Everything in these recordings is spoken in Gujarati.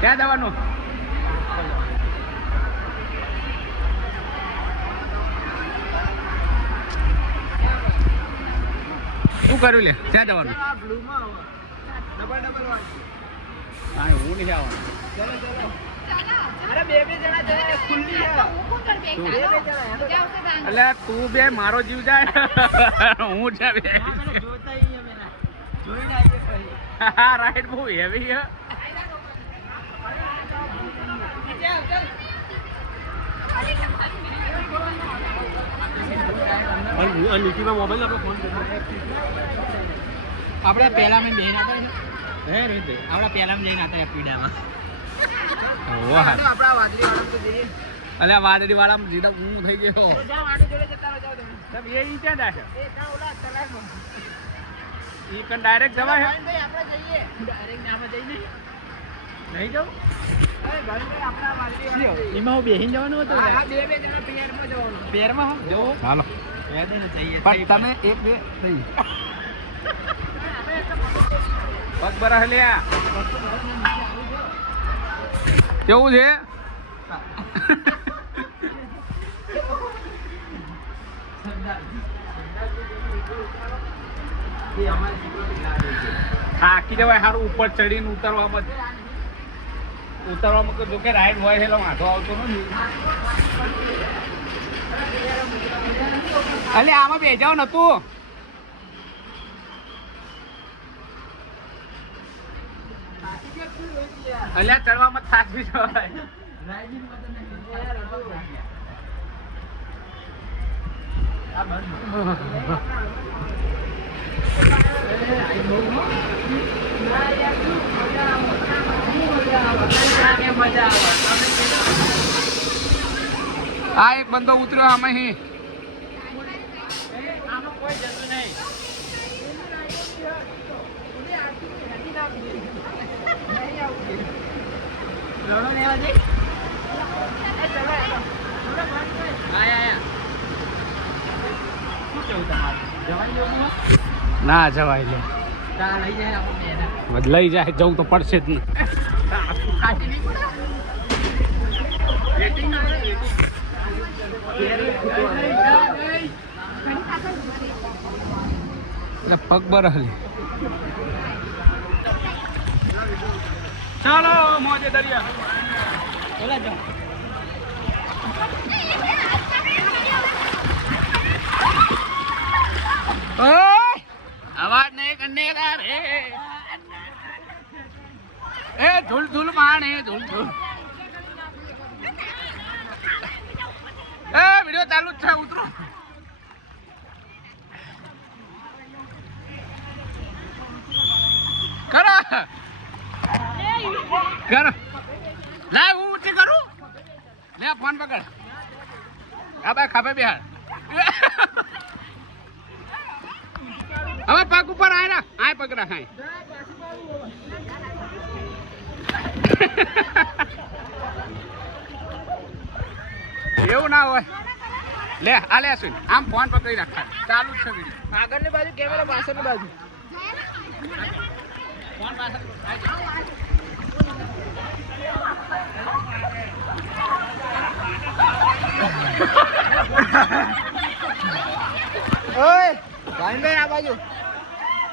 ક્યાં જવાનું? શું કર્યું લે? ક્યાં જવાનું? હું નહીં આવવાનું અરે બે બે જણા છે ખુલ્લી છે. એટલે તું બે મારો જીવ જાય. હું છે રાઈટ બહુ હેવી છે. આપણે પહેલા મેં બેન હતા હે રીતે આપણે પહેલા મેં જઈને હતા પીડામાં. વાહ આપણા વાદળી વાળા તો જઈએ. અલે આ વાદળી વાળા જીડા હું થઈ ગયો તો જાઓ આડી જોડે જતા રહો, જાઓ તમે. એ ઈ ક્યાં જાય એ ત્યાં ઓલા તળાવમાં. ઈ કન ડાયરેક્ટ જવાય છે? આપણે જઈએ. ડાયરેક્ટ નામાં જઈને. નહીં જવું? એમાં હું બેહીને જવાનું હા, હા, બે બે પેરમાં જવાનું. પેરમાં હું? જવો હાલો. જઈએ. પણ તમે એક બે થઈ. પગ બરહ લ્યા કેવું છે? થાકી જવાય સારું ઉપર ચડીને ઉતરવા જ ઉતરવામાં તો જોકે રાઈડ હોય એટલે વાંધો આવતો નથી. અલે, આમાં બેજાવ નતું અલ્યા ચડવામાં જ થાકી જવાય. આ એક બંદો ઉતર્યો આમાં હી ને જવાય લે લઈ જાય જવું તો પડશે જ નહીં પગ બર ચાલો મોજે દરિયા. ઓલા અવાજ નહીં કરને રે. એ ધૂલ ધૂલ પાણી ધૂલ ધૂલ. એ, વિડિયો ચાલુ જ છે, ઉતરો. કરો. કરો. હું ઊંચી કરું? લે, ફોન પકડ. આ ભાઈ બિહાર હવે પગ ઉપર આય આય પગ રાખાય એવું ના હોય. લે આ લે સુન આમ ફોન પકડી રાખા ચાલુ છે વિડિયો આગળની બાજુ કેમેરા પાછળની બાજુ. ફોન પાછળ ઓય ભાઈ આ બાજુ.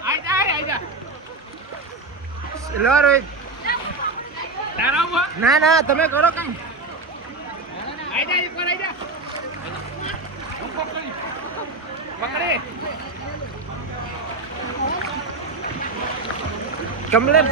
આઈ જા આઈ જા. લો રોહિત. ના ના તમે કરો કઈ. કમલેશ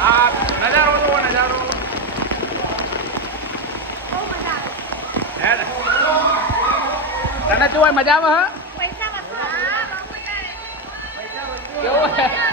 આ નજારો જુઓ નજારો? તને શું હોય મજા આવે હા? કેવું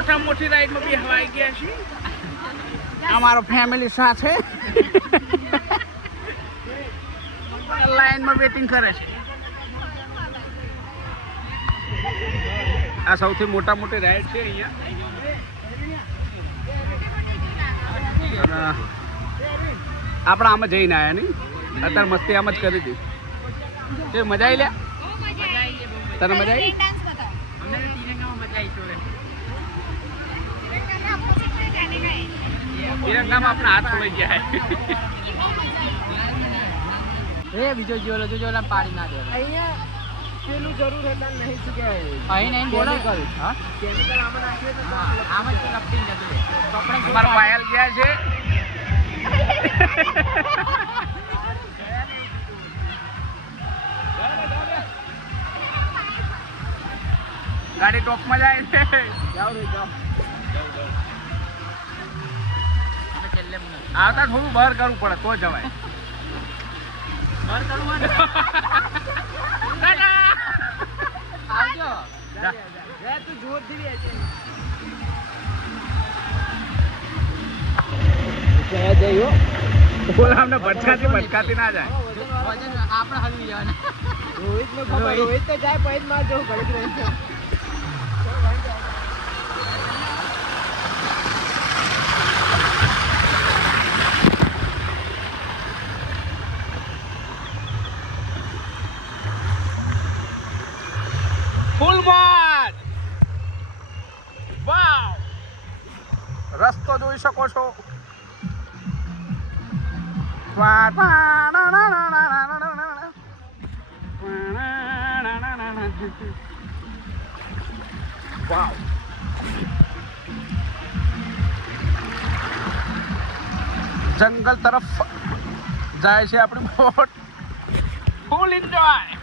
મોટા મોટી રાઈડમાં બી હવાઈ ગયા છે અમારો ફેમિલી સાથે. લાઈનમાં વેટિંગ કરે છે. આ સૌથી મોટા મોટી રાઈડ છે અહીંયા. આપણે આમાં જઈને આવ્યા નહીં. અત્યારે મસ્તી આમ જ કરી હતી તે મજા આવી લ્યા? તને મજા આવી અમને તો તિરંગામાં મજા આવી જોડે તિરંગામાં આપણા હાથ ખોલાઈ ગયા. એ બીજો જોલો જોજો જોલા પાડી ના દે અહીંયા પેલું જરૂર હતા નહીં શકે અહીં નહીં બોલો Chemical. હા કેમિકલ આમાં નાખીએ તો આમાં જ લપટીને જતું તો આપણે અમારા પાયલ ગયા છે. ગાડી ટોપમાં જાય છે. જાઓ રે જાઓ. આવતા થોડું બહાર કરવું પડે તો જવાય. બર કરવું આવજો તું જોરથી રે છે. જયો બોલ અમને ભટકાતી ભટકાતી ના જાય. વજન આપણે હલવી જવાના રોહિત નો રોહિત તો જાય પછી માર જવું ઘડીક રસ્તો જોઈ શકો છો વાવ જંગલ તરફ જાય છે આપણી બોટ ફૂલ એન્જોય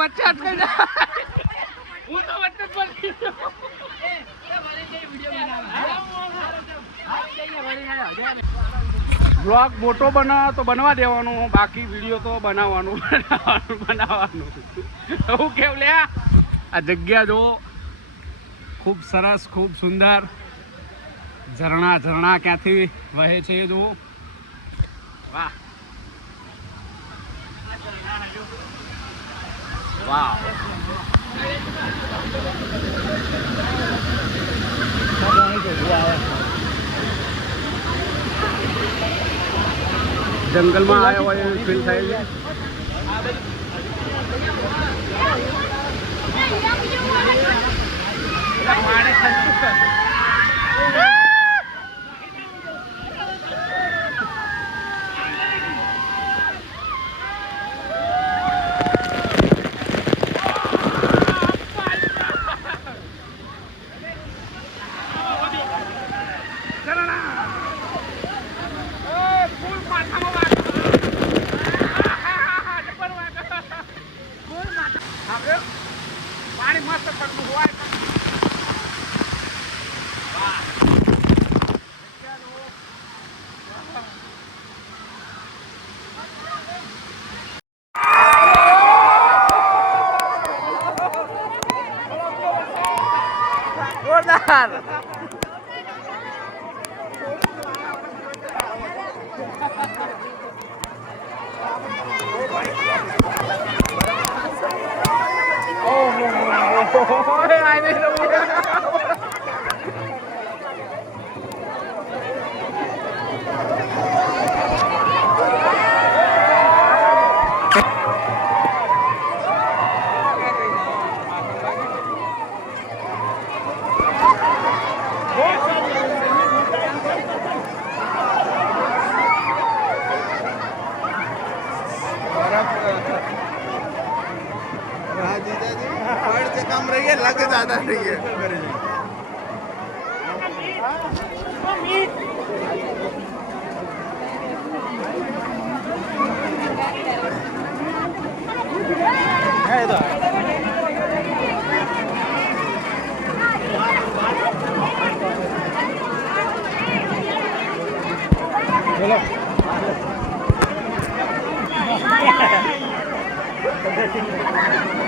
વચ્ચે અટકાઈ ના હું તો વચ્ચે જ ગયો. બ્લોગ મોટો બનાવો તો બનવા દેવાનો, બાકી વીડિયો તો બનાવવાનું બનાવવાનું બનાવવાનું. હું કેવું લ્યા આ જગ્યા જુઓ. ખૂબ સરસ, ખૂબ સુંદર. ઝરણા ઝરણા ક્યાંથી વહે છે એ જુઓ. વાહ. વાહ જંગલમાં આવ્યા હોય ફીલ થાય છે. પાણી મસ્ત પડતું ये लग ज्यादा नहीं है है तो चलो Thank you.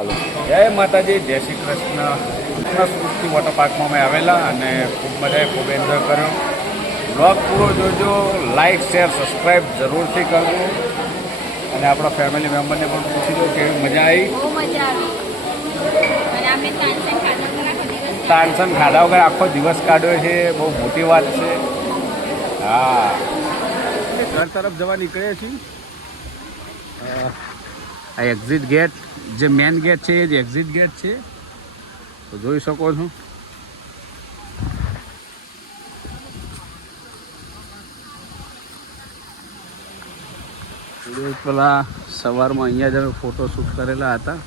ચાલો. જય માતાજી જય શ્રી કૃષ્ણ. કૃષ્ણ વોટર પાર્કમાં અમે આવેલા અને ખૂબ મજા આવી ખૂબ એન્જોય કર્યો. બ્લોગ પૂરો જોજો લાઇક શેર સબસ્ક્રાઈબ જરૂરથી કરજો. અને આપણા ફેમિલી મેમ્બરને પણ પૂછી દો કેવી મજા આવી? તાનસન ખાધા વગર આખો દિવસ કાઢ્યો. છે બહુ મોટી વાત છે. હા. ઘર તરફ જવા નીકળ્યા છીએ. આ એક્ઝિટ ગેટ જે મેન ગેટ છે, એ જ એક્ઝિટ ગેટ છે. તો જોઈ શકો છો. પેલા સવારમાં અહીંયા જ અમે ફોટો શૂટ કરેલા હતા.